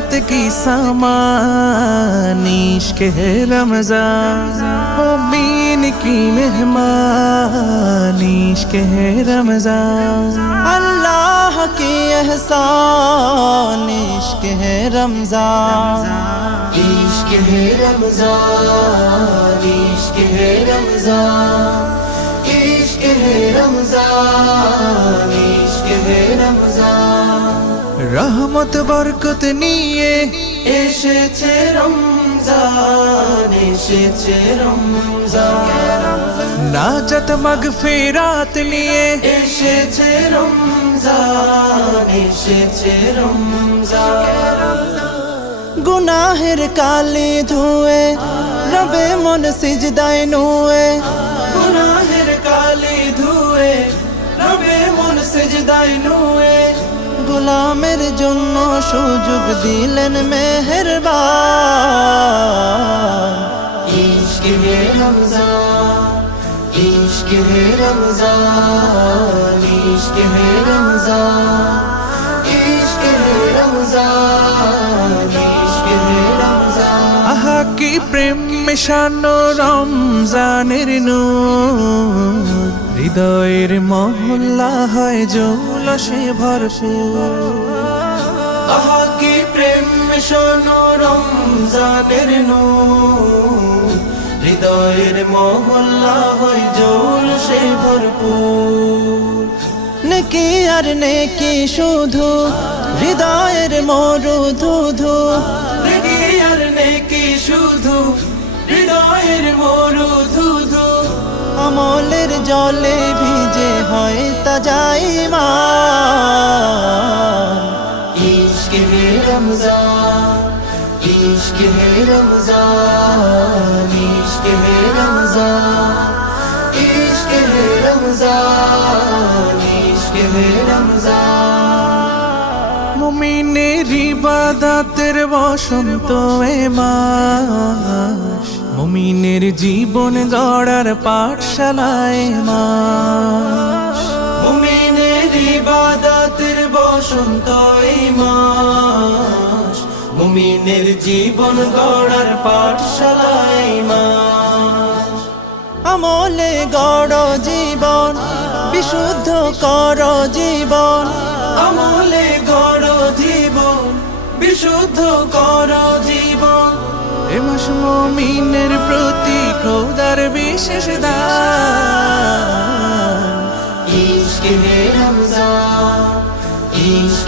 رات کی سامانیش کے رمضان امین کی مہمانیش کے رمضان۔ اللہ کی احسان، عشق ہے رمضان۔ عشق ہے رمضان، عشق ہے رمضان۔ عشق ہے رمضان۔ রহমত বরকত নিয়ে এসেছে রমজান এসেছে রমজান। নাজাত মাগফিরাত নিয়ে এসেছে রমজান এসেছে রমজান। গুনাহের কালি ধুয়ে রবে মন সিজদায় নুয়ে। গুনাহের কালি ধুয়ে রবে মন সিজদায় নুয়ে। জন্য সুযোগ দিলেন মেহেরবান। ইশক হে রমজান ইশক হে রমজান ইশক হে রমজান ইশক হে রমজান ইশক হে রমজান। আহা কি প্রেম মেশানো রমজানের নূর। হৃদয়ের মহল্লা হয় জৌলসে ভরপুর। আহা কি প্রেম মেশানো রমজানের নূর। হৃদয়ের মহল্লা হয় জৌলসে ভরপুর। নেকি আর নেকি শুধু হৃদয়ের মরু ধুধু নেকি আর নেকি শুধু হৃদয়ের মরু ধুধু আমলের জলে ভিজে হয় তাজাই মান ইশক হে রমজান ইশক হে রমজান ইশক হে রমজান ইশক হে রমজান ইশক হে রমজান মুমিনের ইবাদতের বসন্ত এ মাস, মুমিনের জীবন গড়ার পাঠশালায় মাস। বসন্ত এই মাস, মুমিনের জীবন গড়ার পাঠশালায় মাস। আমলে গড় জীবন, বিশুদ্ধ কর জীবন। আমলে গড় জীবন, বিশুদ্ধ কর জীবন। এ মাস মমিনের প্রতি খোদার বিশেষ দান।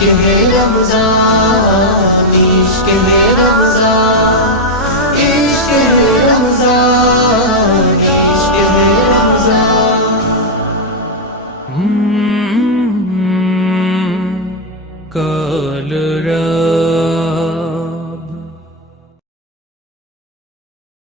İşte Ramazan, işte Ramazan, işte Ramazan, işte Ramazan. Hmm, hmm,